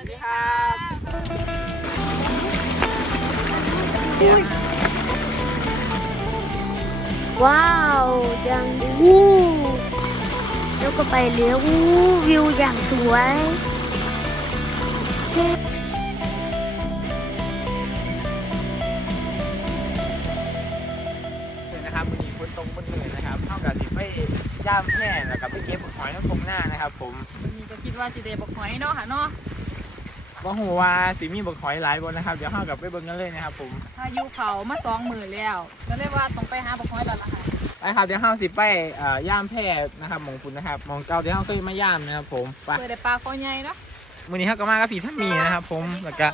วัสดีครับว้าวยังวู้แล้วก็ไปเลี้ยววู้วิวอย่างสวยเช่เลยนะครับวันนี้ฝนตกบนเหนือนะครับเท่ากับที่ไปย่ามแพร่แล้วก็ไปเก็บหอยน้ำตรงหน้านะครับ ผมวันนี้ก็คิดว่าสิเดบอกหอยเนาะค่ะเนาะ ว่าหัวาสีมีบักหอยหลายบนนะครับ เดี๋ยวเท่ากับไปเบิ่งกันเลยนะครับผมพายุเขามาสองหมื่นแล้ว ก็เลยว่าต้องไปหาบอกหอยแล้วล่ะค่ะไปครับเดี๋ยวเท่าสิไปเอ่อย่ามแพร่นะครับหมองคุณนะครับหมองเก่าเดี๋ยวเท่าเคยมาย่ามนะครับผมไปเพื่อได้ปลาคอใหญ่เนาะวันนี้เท่ากับมากับผีท่ามีนะครับ ผมแล้วก็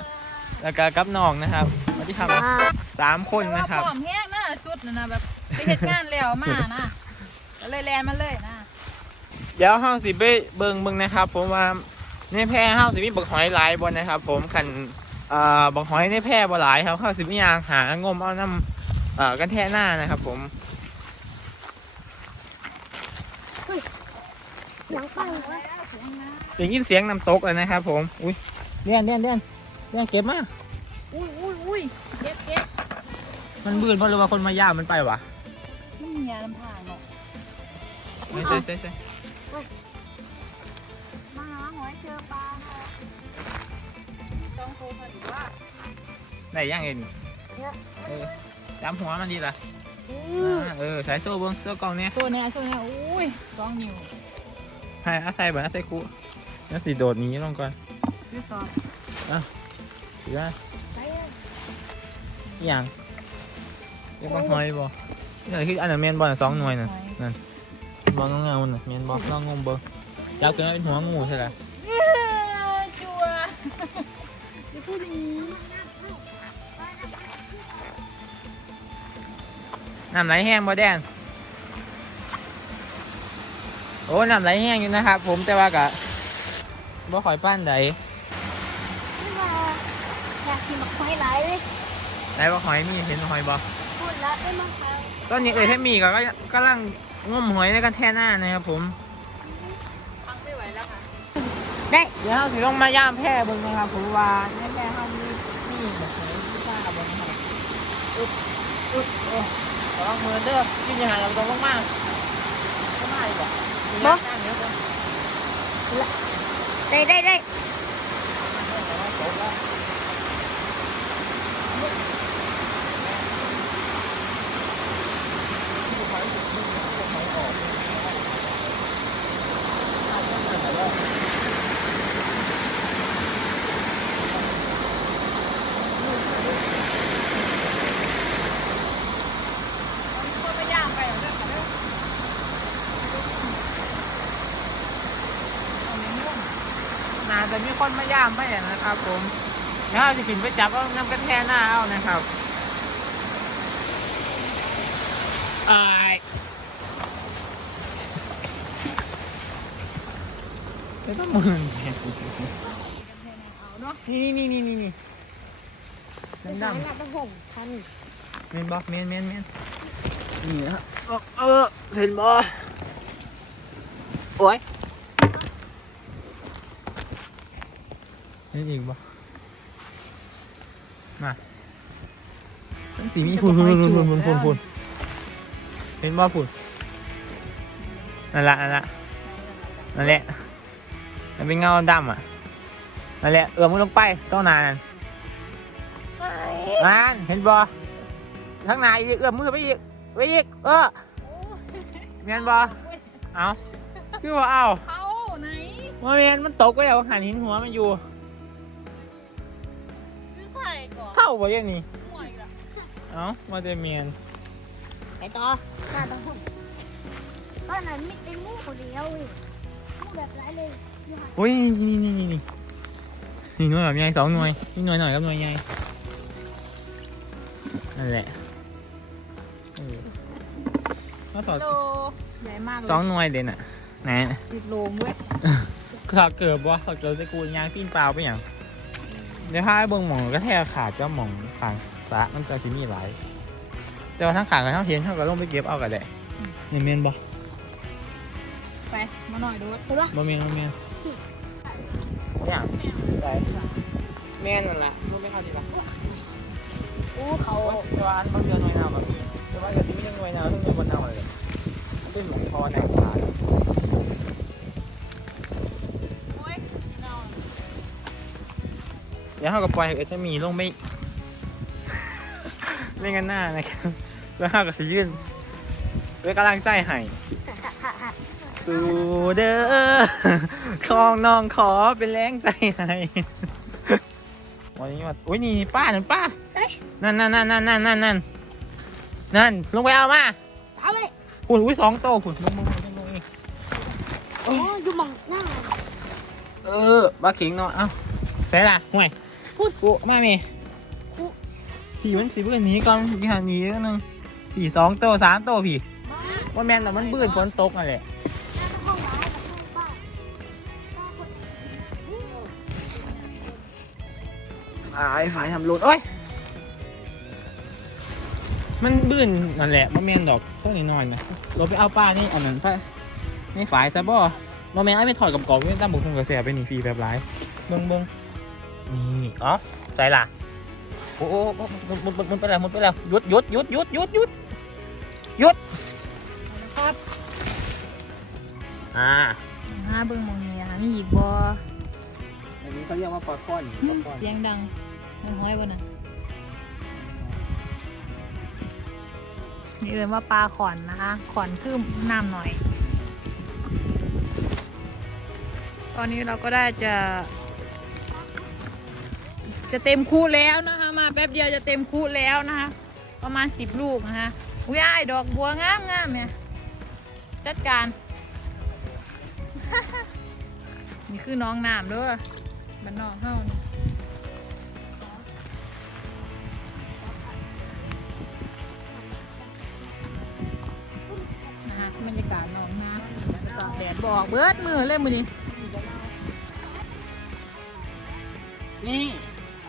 แล้วก็กับน้องนะครับมาที่ทำว้าวสามคนนะคแต่รับว่าพร้อมแห้งนะสุดนะนะแบบไปเฮ็ดงานแล้วมานะก็เลยแลนมาเลยนะ เดี๋ยวห้องสิไปเบิ่งเบิ่งนะครับ ผมว่า ในแพร่ห้องสิมีบักหอยหลายบนนะครับ ผมขันเอ่อบักหอยในแพร่บ่หลายครับเข้าสิมียางหางมเอาน้ำเอ่อกันแท่หน้านะครับ ผมหลังไปได้ยินเสียงน้ำตกเลยนะครับ ผมอุ้ยเลี่ยนเลี่ยนเลี่ยนเลี่ยนเก็บมาอุ้ยอุ้ยอุ้ยเก็บเก็บมันบืนเพราะหรือว่าคนมาย่ามันไปวะไม่มียาลำพางเนาะไม่ใช่ใช่ใช่ ได้ยังเอ็นเออจำหัวมันดีละอืมอ่าเออใส่โซ่เบิ้งโซ่กล่องเนี้ยโซเนียโซเนียอุ้ยสองนิ้วให้อาศัยเบิ้งอาศัยคุแล้วสีโดดหนี้ลงก่อนซื้อซอสถือว่าไปเลยอหย่างเรียกว่าหอยบ่นี่คืออันนั้นแมนบอลสองหน่วยน่ะหอยบอลเงาๆน่ะแมนบอลลองงมเบิ้งจับกันเป็นหัวงูใช่ไหม น้ำไหลแห้งบ่แดนโอ้น้ำไหลแห้งอยู่นะครับ ผมแต่ว่ากะบ่ข่อยป้านใดไม่มาอยากกินบักหอยหลายเลยไหนบ่หอยมีเห็นบ่หอยบ่พูดแล้วไม่มาหาตอนนี้เอ้ยแค่มีก็กำลังงมหอยในกันแท่หน้านะครับผมฟังไม่ไหวแล้วค่ะได้เดี๋ยวเราสิต้องมาย่ามแพร่เบิ่งนะครับผมว่าในแพร่เฮามีมีแบบไหนที่กล้าเบิ่งนะครับอึ๊บอึ๊บโอ้ ระวังมือเด้อกินอาหารเราต้องมากๆก็มาดีกว่ามีน้ำน้ำเดี๋ยวก่อนได้ได้ได้คนไม่ย่างไปเหรอเด้อค่ะเด้อเอาเน้นนุ่ม น่าจะมีคนมา ย่ามไปนะครับผมแล้วเราจะขึ้นไปจับเอาน้ำกันแท่หน้าเอานะครับอายไม่ต้องมือเนี่ยเอาเนาะนี่นี่นี่นี่นี่ไปดำหาดำหน้าตะหงพันเมนบอกเมนเมนเมนนี่นะเออเออเห็นบอโอ้ยเห็ นอีกบ่มาตั้งสีมีพูนพูนพูนพูนพูนพูนพูนเห็นบ่พูนนั่นละนั่นละนั่นแหละมันเป็นเงาดำอะนั่นแหละเออมึงลงไปต้องนานนั่นนานเห็นบ่ข้างในอีกเอื้อมมือไปอีกไปอีกเออเมียนบ่เอาคือว่าเอาเขาไหนว่าเมียนมันตกไปแล้วหันหินหัวมันอยู่ซื้อใส่ก่อน เข้าบ่ยังนี่ห่วยละเอาว่าแต่เมียนไปต่อหน้าตะหงบ้านนั้นมีแต่งูคนเดียวเว้ยงูแบบหลายเลยอยู่ห่างโอ้ยนี่นี่นี่นี่นี่นี่หน่วยแบบใหญ่สองหน่วยนี่หน่วยหน่อยกับหน่วยใหญ่นั่นแหละเออข้อสอบโลใหญ่มากเลยสองหน่วยเด่นอะไหนติดโลมเว้ย ขาเกิดบ่ขาเกิดสกูลยางตีนเปล่าไปอย่าง เดี๋ยวถ้าให้เบิ่งหมองก็แทกขาดเจ้าหมองขางสะมันจะสิมีหลาย แต่ว่าทั้งขางกับทั้งเห็นเท่ากับลงไปเก็บเอากันได้นี่เมนบ่ไปมาหน่อยดูเห็นปะบ่เมนบ่เมนอย่างไปแม่นั่นแหละมันไม่เข้าทีละอู้เขาแต่ว่าอันบางเดือนหน่วยนาวแบบ ดี๋ยวเขากับปล่อยให้เอจะมีลงไม่เล่นกันหน้านะครับแล้วเขากับสิยื่นด้วยกำลังใจให้สู่เด้อของน้องขอเป็นแรงใจให้วันนี้มาอุ้ยนี่ป้านั่นป้าใช่นั่นนั่นนั่นนั่นนั่นนั่นนั่นนั่นลงไปเอามาตามไปคุณอุ้ยสองโตคุณมึงมึงมึงมึงโอ้อยู่หมองหน้าเออบ้าขิงเนาะเอ้าใส่ละห่วย พูดกูมาเมกูผีมันสิเบื่อหนีก่อนยี่ห้าหนีก็นึงผีสองโตสามโตผีมาว่าแมนแต่มันบื้นฝนตกนั่นแหละห้องน้ำกับห้องป้าป้าคนฝายฝายทำรถโอ้ยมันบื้นนั่นแหละว่าแมนดอกต้นนิดหน่อยนะเราไปเอาป้านี่เอาหนังป้านี่ฝายซะบ่ว่าแมนไอ้ไปถอดกับกรอบไม่ตั้งบุกทงกระแสไปนี่ฟรีแบบไรเบิ้งเบิ้ง นี่อ๋อใจละโอ้โหมุดมุดมุดไปแล้วมุดไปแล้วหยุดหยุดหยุดหยุดหยุดหยุดหยุดครับอ่าหาเบิ่งมองนี้หามีอีกบ่อันนี้เขาเรียกว่าปลาค่อนเสียงดังมันห้อยบ่น่ะนี่เรียกว่าปลาขอนนะคะขอนคือน้ำหน่อย ตอนนี้เราก็ได้จะ จะเต็มคูแล้วนะคะมาแป๊บเดียวจะเต็มคูแล้วนะคะประมาณสิบลูกนะคะอุ้ยอ้ายดอกบัวงามงามเนี่ยจัดการ นี่คือน้องน้ำด้วยบ้านนอกเฮานี่นะคะบรรยากาศน้องน้ำตากแดดบอกเบิดมือเลยมือนี้นี่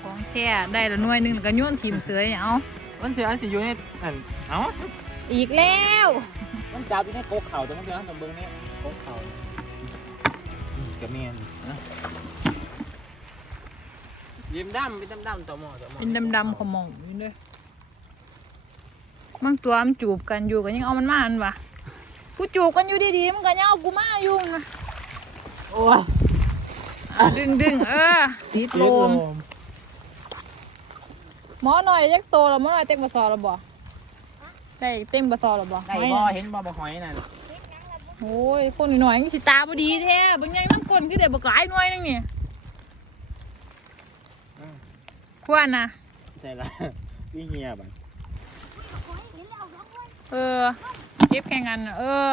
ของแท้ได้ละหน่วยหนึงแล้วก็โยนทีมเสือเนี่ยเอามันเสียสิอยู่ในอันเอ้าอีกแล้วมันจับอยู่ในโกกเข่าแต่มันเดือดตรงเบิ้งนี่โกกเข่าอืมกระเมียนนะยิ้มดำเป็นดำๆต่อหม้อต่อหม้อเป็นดำๆขมองอยู่เลยบางตัวมันจูบกันอยู่ก็ยังเอามันมาอันวะกูจูบกันอยู่ดีๆมันก็ยังเอากูมาอยู่นะโอ้ยดึงดึงๆเออติดโลม หมอหน่อยยักโตแล้วหมอหน่อยเต็มบะซอแล้วบ่ได้เต็มบะซอแล้วบ่ไก่ไม่บ่นะเห็นบ่บ่หอยนั่นโอ้ยคนหน่อยๆยังสิตาบ่ดีแท้บางอย่างน้ำก้นคือแต่บักหลายหน่วยนึงนี่ควรนะใช่ละพี่เฮียบังเออเก็บแข่งกันน่ะเออ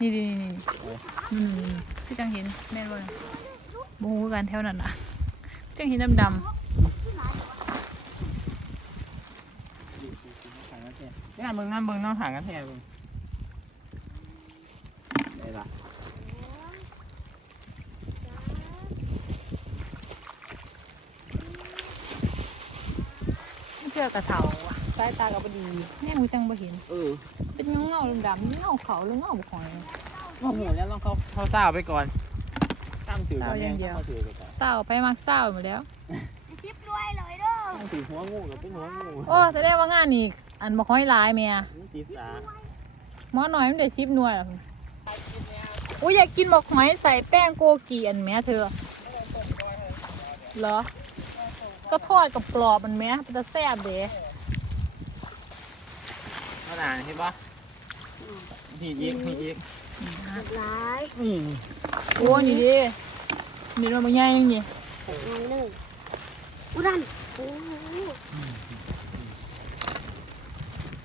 นี่นี่นี่นี่นี่นี่พี่จังเห็นแม่นบ่น่ะบ่ฮู้คือกันแถวนั้นน่ะ จังเห็นดำนี่น่ะเบิ้งน้ำเบิ้งน้ำห่างกันแท้เบิ้งได้ละๆเพื่อกระเถาว่ะสายตาก็บ่ดีแม่งจังบ่เห็น เออเป็นเงาเงาๆดำๆเงาเขาหรือเงาบุคอยโอ้โหแล้วลองเขาเขาเศร้าไปก่อนตั้มถือเศร้าอย่างเดียว เขาถือไปก่อน เศร้าไปมักเศร้าหมดแล้ว จิ๊บด้วยเลยเด้อตั้มถือหัวงูกับเป็นหัวงูโอ้แสดงว่างานนี่อันบ่ค่อยหลายเมียมันตีสาหมอหน่อยมันได้ซิบหน่วยหรอกอุ้ยอยากกินบอกหอยใส่แป้งโกกีอันแม่เธอเหรอ ก็ทอดกับกรอบมันแม่มันจะแซ่บเด้ขนาดเห็นปะหีอีกหีอีกร้ายนี่โอ้นี่ดิ มีมันบ่ใหญ่ยังนี่งานเลยอุรันโอ้โห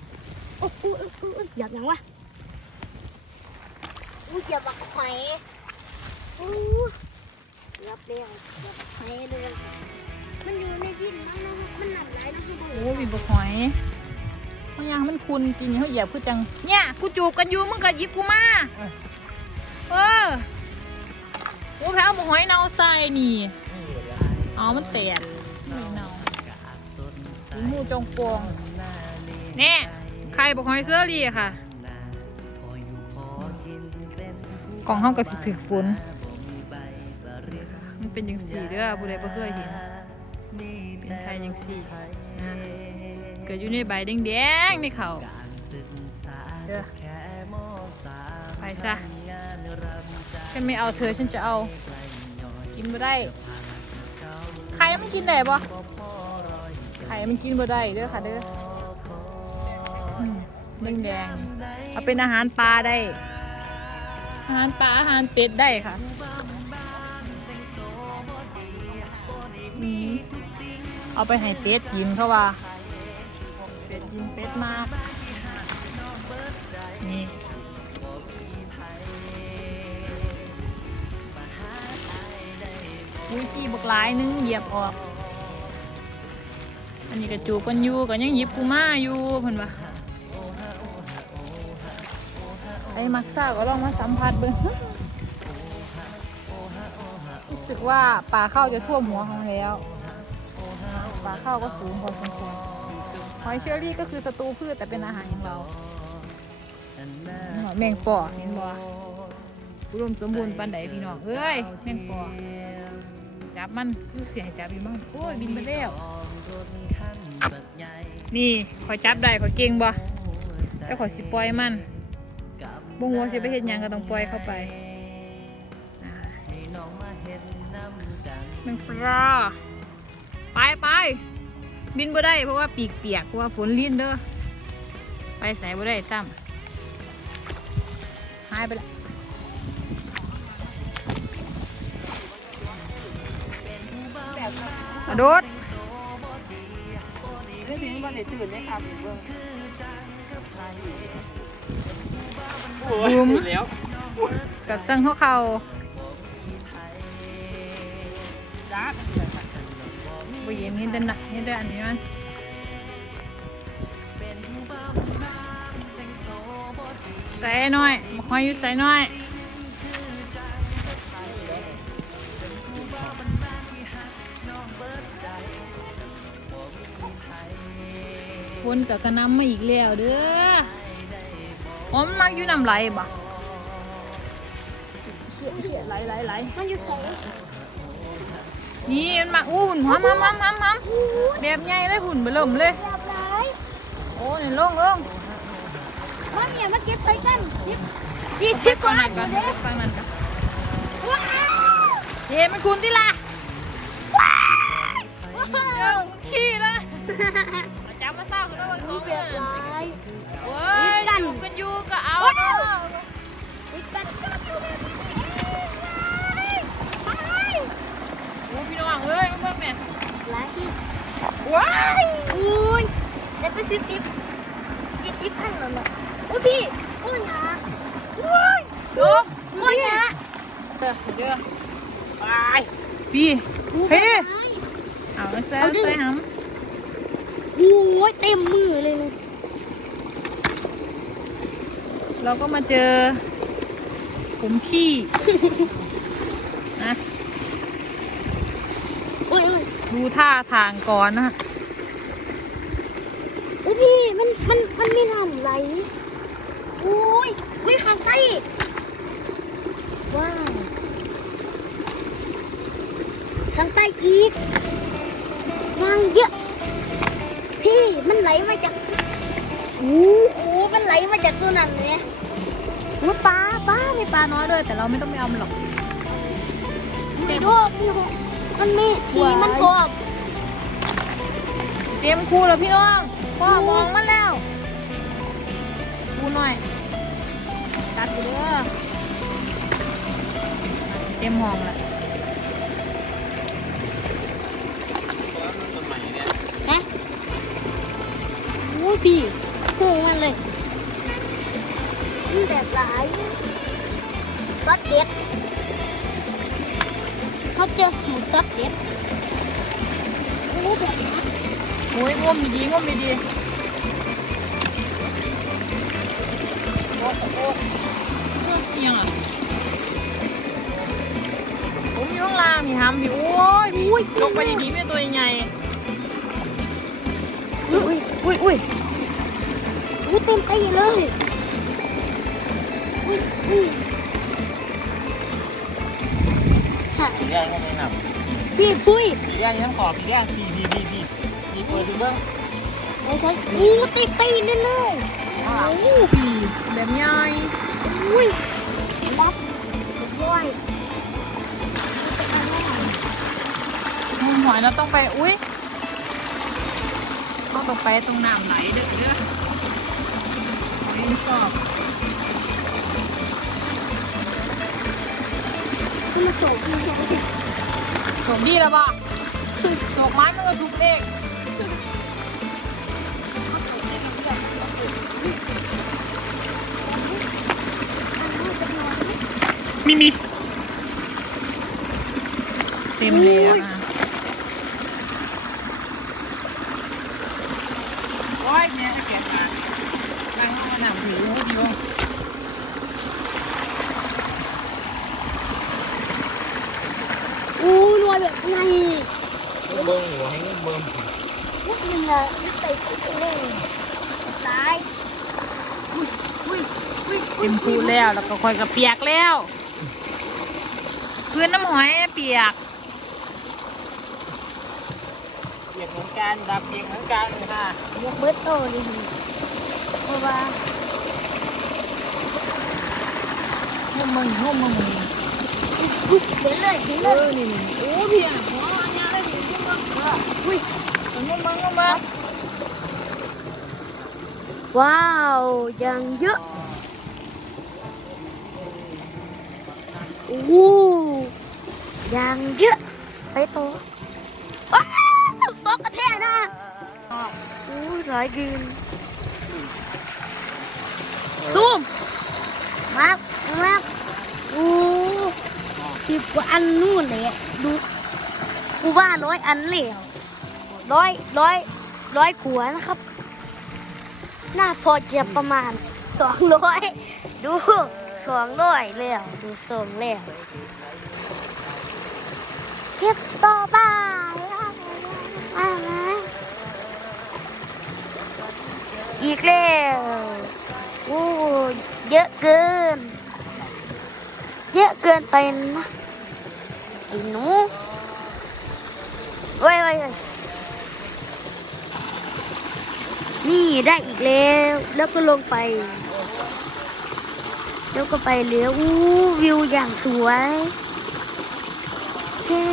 โอ้โหหยับยังวะอู้หยับบักหอยอู้หยับเร็วหยับหอยเลยมันอยู่ในดินมันนะมันหนักไหลนะคุณโอ้มีบอกหอยเขายังมันคุณกินเขาเหยียบคือจังเนี่ยกูจูบกันอยู่มึงก็หยิบกูมาเออ อ้แพ้บอกหอยเนาใส่นี่อ๋อมันแตกไม่เนาถึงมูจงปวงเนี่ยใครบอกหอยเซอรี่ค่ะกล่องห้องกับสิถือฝนมันเป็นจังสี่เด้อผู้ใดบ่เคยเห็นเป็นไทยจังสี่นะเกิดอยู่ในใบแดงๆในเขาเด้อไปซะ ฉันไม่เอาเธอฉันจะเอา กินบ่ได้ไข่มันกินได้บ่ไข่มันกินบ่ได้เด้อค่ะเด้ออืมแดงๆเอาเป็นอาหารปลาได้ อาหารปลาอาหารเป็ดได้ค่ะอืมเอาไปให้เป็ดกินเขาว่า เป็ดกินเป็ดมาก อุ้ยจี้บักหลายนึงเหยียบออก อันนี้ก็จูบกันอยู่ก็ยังหยิบกูมาอยู่เพิ่นว่าไอ้มักซ่าก็ลองมาสัมผัสเบิ่งรู้สึกว่าป่าข้าวจะท่วมหัวของแล้วป่าข้าวก็สูงพอสมควรหอยเชอรี่ก็คือศัตรูพืชแต่เป็นอาหารของเราแมงป่อเห็นบ่อุดมสมบูรณ์ปันใดพี่น้องเอ้ยแมงป่อ จับมันคือเสียงจับอยู่มั้งโอ้ยบินไปแล้วนี่ขอยจับได้ขอยเก่งบ่แต่ขอยสิปล่อยมันบ่หัวาสิไปเฮ็ดหยังก็ต้องปล่อยเข้าไปอ่าแมงปลาไปไปบินบ่ได้เพราะว่าปีกเปียกเพราะว่าฝนลิ้นเด้อไปใส่บ่ได้ซ้ำหายไปละ กระโดดได้ถึงวันไหนตื่นไหมครับเบื้องบุ้มแล้วกับจังหัวเข่าจ้าบ่เย็นเห็นแต่หนักเห็นแต่อันนี้มันใส่หน่อยมาคอยอยู่ใส่หน่อย นกับกระน้ำมาอีกแล้วเด้ออ๋อมันมักอยู่น้ำไหลบ่เขี่ยเขี่ยไหลไหลไหลมันอยู่สองนี่มันมักอู้หุ่นหอมหอมหอมหอมหอมแบบใหญ่เลยหุ่นเบล่มเลยโอ้นี่ลงลงมันเนี่ยมาเก็บไปกันยี่สิบกว่าอันก่อนเด้ฟังนั่นก่อนเฮ้มันคุณที่ละเจ้าขี้เลย มาจับมาเศร้ากันแล้วบางสองเนี่ยเว้ยอยู่กันอยู่ก็เอาเนาะอีกกันโอ้พี่น้องเอ้ยมันเบิ่งแม่ไรว้ายอุ้ยแล้วก็สิบสิบยี่สิบพันแล้วเนาะอุ้ยพี่อุ้ยนะอุ้ายโอ้อุ้ยนะเด้อเด้อไปพี่เฮ้เอาใส่ใส่หำ โอ้ยเต็มมือเลยเราก็มาเจอผมขี้นะโอ้ยโอ้ยดูท่าทางก่อนนะอุ้ยพี่มันมันมันมีน้ำไหลโอ้ยอุ้ยข้างใต้ว้าวข้างใต้อีกวางเยอะ พี่มันไหลมาจากโอ้โหมันไหลมาจากตัวนั้นเลยอุ้ยปลาปลามีปลาน้อยด้วยแต่เราไม่ต้องไปเอามันหรอกมีโรคมีหกมันมีผีมันกบเตรียมคูแล้วพี่น้องพ่อมองมันแล้วคูหน่อยตัดอยู่เด้อเตรียมหอมละ ฮะโอ้ย พี่หูมันเลยมันแบบหลายซอสเด็ดเขาเจอหมูซอสเด็ดโอ้แบบนี้โอ้ยงมดีๆงมดีๆโอ้โอ้เรื่องเอียงอะผมอยู่ข้างล่างพี่ทำพี่โอ้ยพี่ลงไปอย่างนี้เป็นตัวใหญ่อุ้ย อุ้ยอุ้ยอุ้ยเต็มไปเลยอุ้ยอุ้ยหายแดงก็ไม่หนักพี่ปุ้ยสีแดงยังขอบสีแดงสีดีดีดีดีเปิดดูเบ้างไม่ใช่อู้ตีตีนเลยโอ้พี่แบบใหญ่อุ้ยรับด้วยมุมหอยเราต้องไปอุ้ยเรา ต้องไปตรงน้ำไหลเด้อเด้อนี่ชอบขึ้นมาส่งขึ้นมาส่งโชคดีแล้วป่ะโชคไม้มันก็ถูกเลขมีมีเต็มเลยอะโอ้ยเนี่ยแกะมานั่งเอาหนังถือหูดีวะ อู้รวยแบบไง เบิ้งหัวให้เบิ้ง นิดนึงอะนิดไปเลยตาย เต็มพูแล้วแล้วก็ค่อยกระเปียกแล้วพื้นน้ำหอยเปียก เปียกเหมือนกันดับเปียกเหมือนกันค่ะยกเบิร์ตโตเลยเพราะว่าหุ่มมึงหุ่มมึงอุ้ยเห็นเลยเห็นเอเลยอนี่นี่โอ้เพียหัวอันนี้เลยหุ่มมึงเอออุ้ยหุ่มมึงหุ่มมึงว้าวยังเยอะ อ้โหยังเยอะ ไปโตะว้าวโตะกระแทกนะโอ้ยสายยืนซูมมากมากโอ้สิบกว่าอันนู่นเลยอะดูกูว่าร้อยอันแล้วร้อยร้อยร้อยขวดนะครับ น่าพอจะประมาณสองร้อยดู สองร้อยแล้วดูสองแล้วเก็บต่อไปมามอีกแล้วโอ้เยอะเกิน เยอะเกินไปนะไอ้หนูเว้ยเว้ยเว้ยนี่ได้อีกแล้ว แล้วก็ลงไป แล้วก็ไปเลี้ยวอู้วิวอย่างสวยใช่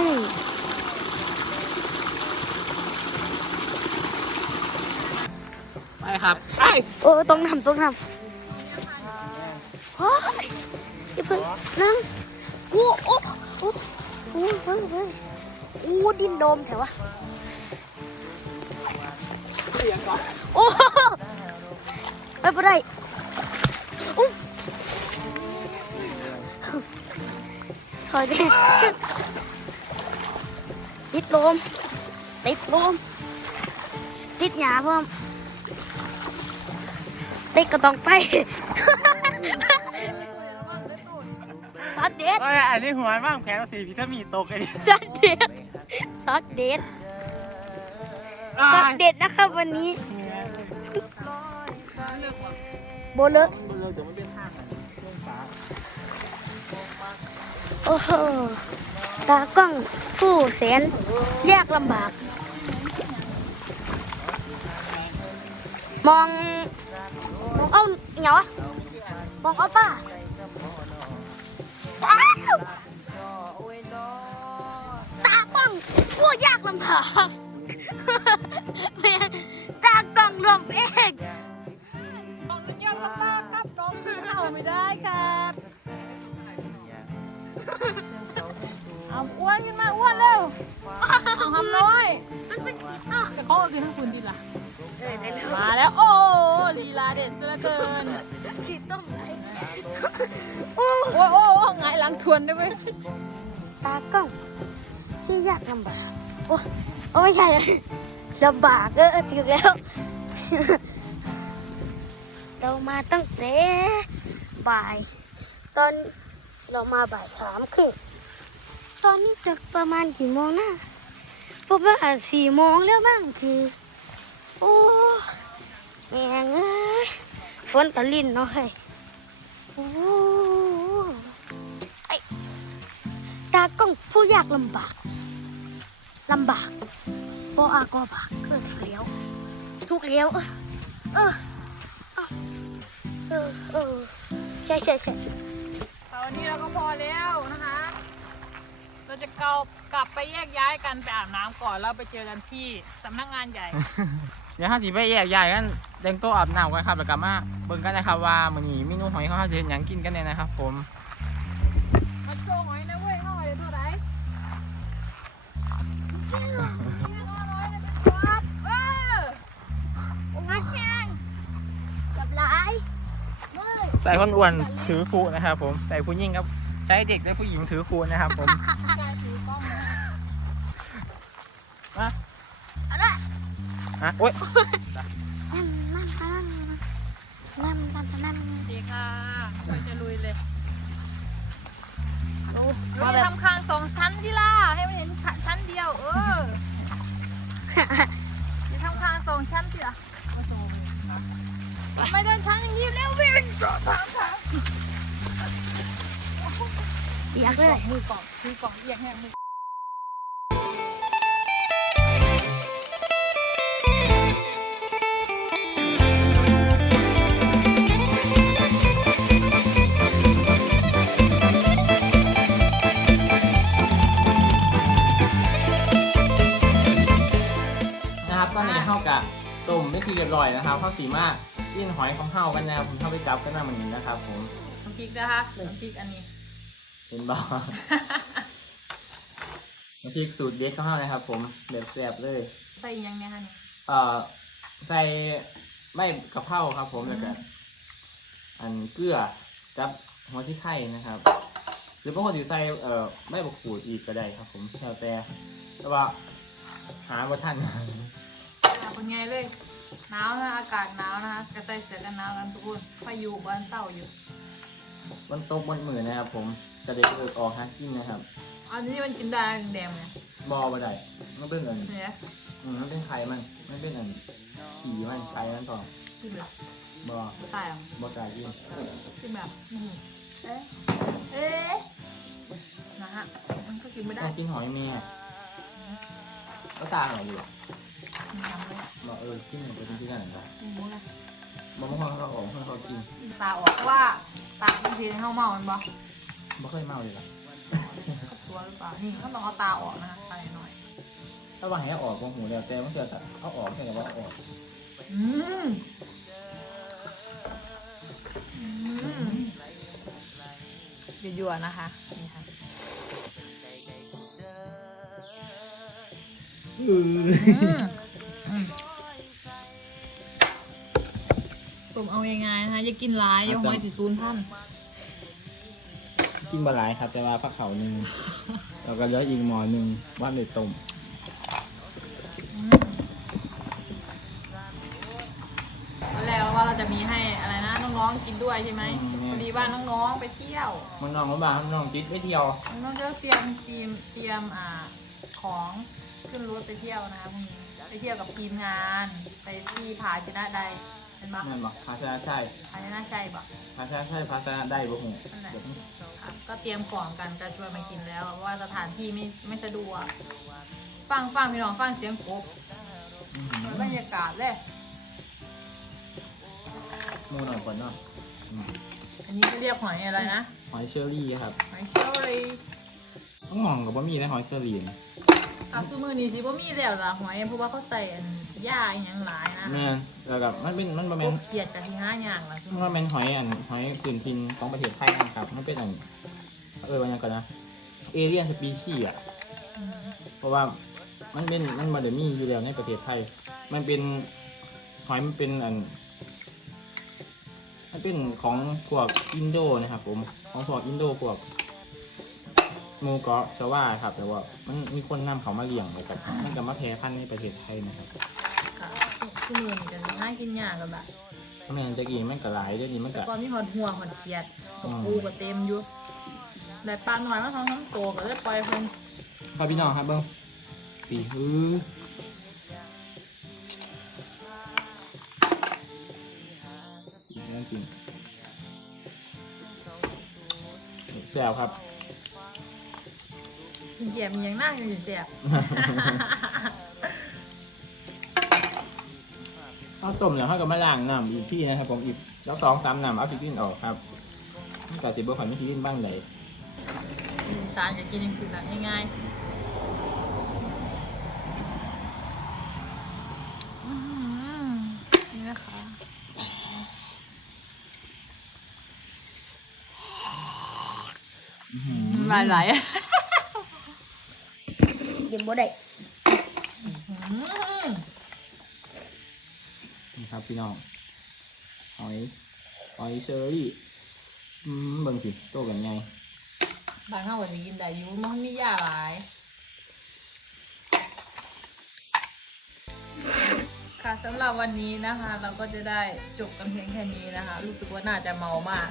ไปครับไปโอ้ต้องนำต้องนำโอ้ยอย่าเพิ่งนั่งโอ้โอ้โอ้โอ้เฮ้ยเฮ้ยโอ้ดินโดมแถววะโอ้ไปไปได้ ซอยดิติดลมติดลมติดหยาเพิ่มติดก็ต้องไปซอสเด็ดเอ้ยอันนี้หัวบ้างแผลสีพิษมีตกไอ้นี่ซอสเด็ดซอสเด็ดซอสเด็ดนะครับวันนี้โบเลอะ โอ้โห ตากล้องผู้แสนยากลำบาก มอง มองเอาเหนียวอมองเอาป้าตากล้องผู้ยากลำบากตากล้องลมเองของมันยอดลำบากกับน้องที่เข้าไม่ได้ครับ เอาอ้วนขึ้นมาอ้วนเร็วเอาทำน้อยมันเป็นขีดเนาะแต่เขาก็คือทั้งคุณดีล่ะเออได้แล้วมาแล้วโอ้ลีลาเด็ดสุดเหลือเกินขีดต้มไหนโอ้โอ้โอ้หงายหลังทวนได้ไหมตากล้องที่ยากลำบากโอ้โอ้ไม่ใช่ลำบากเออถึงแล้ว เรามาตั้งแต่บ่าย ตอน เรามาบ่ายสามครึ่งตอนนี้จะประมาณกี่โมงนะประมาณสี่โมงแล้วบ้างทีโอ้แงงเอ้ยฝนตะลินเนาะเฮ้ยโอ้ไอ้ตากล้องผู้ยากลำบากลำบากปออากอบากเออถูกแล้วถูกแล้วเออเออ เออ เออ ใช่ใช่ใช่แต่ วันนี้เราก็พอแล้วนะคะ เราจะเกากลับไปแยกย้ายกันไปอาบน้ำก่อนแล้วไปเจอกันที่สำนักงานใหญ่ เดี๋ยวห้าสิไปแยกย้ายกันเด้งโต๊ะอาบน้ำกันครับแล้วก็มาเบิ่งกันนะครับว่ามื้อนี้เมนูหอยเขาจะเฮ็ดหยังกินกันแน่นะครับ ผมมาโชว์หอยนะเว้ยเข้าหอยเท่าไหร่ ใส่คนอ้วนถือครูนะครับ ผมใส่ผู้หญิงครับ ใช้เด็กและผู้หญิงถือครูนะครับ ผมการถือกล้องนะมาเอาละฮะโอ๊ยนั่นนั่นนั่นนั่นนั่นนั่นดีค่ะเราจะลุยเลยโอ้เรามาแบจะบทำคางสองชั้นที่ล่ะให้มันเห็นชั้นเดียว เออจะทำคางสองชั้นสิอะ ไม่เดินชั้นอย่างนี้แล้ววิ่งต่อทางทางเปียกเลยมือกล่องมือกล่องเอียงแห้งมือนะครับตอนนี้เข้ากับต้มได้ทีเรียบร้อยนะครับเข้าสีมาก กินหอยของเฮากันนะครับผมเข้าไปจับกันมาเหมือนนี้นะครับ ผมน้ำพริกนะคะน้ำพริกอันนี้ เห็นบอกน้ำพริกสูตรเด็ดของเฮานะครับ ผมแบบแซ่บเลยใส่อีกอยังเนี่ยคะเนี่ยเอ่อใส่ไม่กะเพราครับ ผมแล้วก็อันเกลือกับหัวซี่ไข่นะครับ หรือบางคนสิใส่เอ่อไม่บกขูดอีกก็ได้ครับ ผมแล้วแต่แต่ว่าหาว่าท่านอะเป็นไงเลย หนาวนะอากาศหนาวนะคะกระใส่เสื้อกันหนาวกันทุกคนพายุบ้านเศร้าอยู่บนโต๊ะบนมือนะครับผมจะได้เอิกออกหากินนะครับอันนี้มันกินได้แดงๆไงบอบ่ได้มันเป็นอันเนี่ยอืมมันเป็นไข่มันมันเป็นอันขี่มันไข่มันพอกินแบบบอใส่อะบอกล้ากินกินแบบอื้อหือเอ๊ะเอ๊ะนะฮะมันก็กินไม่ได้ต้องกินหอยเมียก็ตาหน่อยดีน้ำ เลยบอกเออกินหน่อยไปกินที่ไหนบ้างอืมเลยบางคนเขาออกเขากินตาออกเพราะว่าตาบางทีในข้าวเมามันบอกไม่เคยเมาเลยล่ะตัวหรือเปล่านี่เขาต้องเอาตาออกนะคะตาหน่อยถ้าว่าให้ออกบางหูแล้วแต่มันเกิดแต่เขาออกแค่แต่ว่าออกอืมอืมยั่วๆนะคะนี่ค่ะอืม ง่ายๆนะคะอย่ากินร้ายอย่าห้อยสิซูนท่านกินบะหลายครับ แต่ว่าผักเขาหนึ่งแล้วก็เหลืออีกหมอหนึ่งว่าเลยต้มแล้วว่าเราจะมีให้อะไรนะน้องๆกินด้วยใช่ไหมพอดีว่าน้องๆไปเที่ยวมันน้องมาบ้านน้องติดไปเที่ยวน้องๆจะเตรียมเตรียมเตรียมอ่าของขึ้นรถไปเที่ยวนะคะพรุ่งนี้ไปเที่ยวกับทีมงาน ไปที่ผาชนะใด เป็นปะนั่นบอกภาษาใช่ผาชนะชัยปะภาษาใช่ภาษาได้บ่หูนั่นแหละอะก็เตรียมของกันก็ชวนมากินแล้วเพราะว่าสถานที่ไม่ไม่สะดวกฟังฟังพี่น้องฟังเสียงกบเหมือนบรรยากาศเลยมูหน่อยก่อนเนาะอืมอันนี้เขาเรียกหอยอะไรนะ หอยเชอรี่ครับหอยเชอรี่ต้องมองกับบะหมี่นะหอยเชอรี่นะอะซูมือนี้สิบ่มีแล้วล่ะหอยเพราะว่าเขาใส่อัน หญ้าอหย่างหลายนะแม่นแล้วกับมันเป็นมันบะกแม่นบเขียดกับที่ห้าอย่างล่ะซูมันมือบ่แม่นหอยอันหอยพื้นถิ่นของประเทศไทยนะครับ มันเป็นอันเออว่าหยังก่อนนะเอเลียนสปีชีส์อะ อืมเพราะว่ามันเป็นมันมาเดมีอยู่แล้วในประเทศไทย มันเป็นหอยมันเป็นอัน มันเป็นของพวกอินโดนะครับผมของพวกอินโดพวกหมูเกาะชาวาครับ แต่ว่ามันมีคนนำเขามาเลี้ยงเลยครับมันก็มาแพร่พันธุ์ในประเทศไทยนะครับ ค่ะซูมือนี่กันห้ากินยากกันแบบเพราะงั้นจะกี้มันก็หลายเดี๋ยวนี้มันแต่ก็ก่อนมีหอดหัวหอดเขียดอืมปูก็เต็มอยู่แต่ปลาหน่อยมาท้องน้ำโตก็เลยปล่อยเพิ่นครับพี่น้องครับเบิ้งปีฮืออีกนั่นจริงแซวครับกินแกมีอย่างน่ากินเสียบ เอาต้มแล้วเขาก็มาล้างน้ำอีกที่นะครับ ผมอีกแล้วสองสามน้ำเอาทิลินออกครับนี่ก็สิบเบอร์ข่อยไม่ทิลินบ้างเลยอีสานอยากกินอย่างสิ่งหลังง่ายๆอื้อหือนี่นะคะ หลายหลายเดี๋ยวบ่ได้ นี่ครับพี่น้องหอยหอยเชอรี่อืมเบิ่งสิโตกันไงบางท่าก็จะกินได้อยูมันมียาหลายค่ะสำหรับวันนี้นะคะ เราก็จะได้จบกันเพียงแค่นี้นะคะ รู้สึกว่าน่าจะเมามาก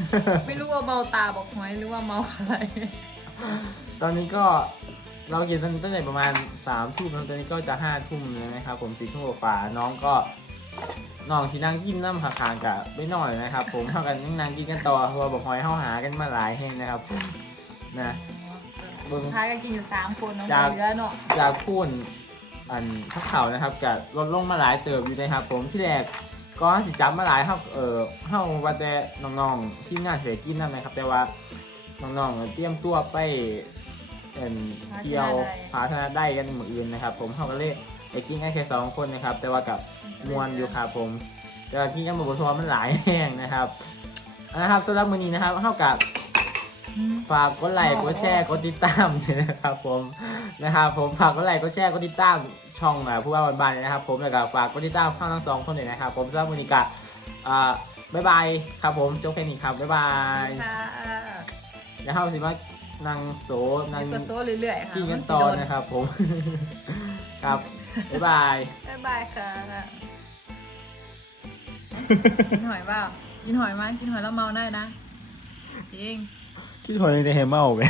ไม่รู้ว่าเมาตาบอกหอยหรือว่าเมาอะไร ตอนนี้ก็เรากินตั้งแต่ประมาณสามทุ่มแล้วตอนนี้ก็จะห้าทุ่มแล้วนะครับผมสี่ทุ่มกว่าๆน้องก็ น้องที่นั่งกินน้ำขาคางกับไม่น้อยนะครับ ผมเท่ากันนั่งนั่งกินกันต่อเพราะว่าบอกหอยเข้าหากันมาหลายแห่งนะครับผมนะเบิ่งสุดท้ายก็กินอยู่สามคนน้องจากเหลือเนาะจากพูนอันทักเขานะครับกับลดลงมาหลายเติบอยู่นะครับผมที่แรกก็สิจับมาหลายครับเออเฮาว่าแต่น้องๆที่งานเสยกินนั่นนะครับ แต่ว่าน้องๆเตรียมตัวไปเอ็นเที่ยวพาธนาได้กันหมดอื่นนะครับ ผมเฮาก็เลยไปกินกันแค่สองคนนะครับ แต่ว่ากับ มวนอยู่ครับผมแต่ว่าที่ยังบอกว่ามันหลายแห้งนะครับเอานะครับสำหรับมื้อนี้นะครับเฮากับอืมฝากกดไลค์กดแชร์กดติดตามด้วยนะครับผมนะครับผมฝากกดไลค์กดแชร์กดติดตามช่องอ่าผู้ว่าวันบานนะครับ ผมแล้วก็ฝากกดติดตามข้างทั้งสองคนเลยนะครับ ผมสำหรับวันนี้ก็อ่าบ๊ายบายครับผมจบแค่นี้ครับบ๊ายบายค่ะเดี๋ยวเข้าสิมานั่งโซนั่งอยู่กับโซ่เรื่อยๆค่ะกินกันต่อนะครับผม ครับ บ๊ายบาย บ๊ายบายค่ะ กินหอยเปล่ากินหอยมั้ยกินหอยแล้วเมาได้นะจริง ที่ถอยในเฮเมาไป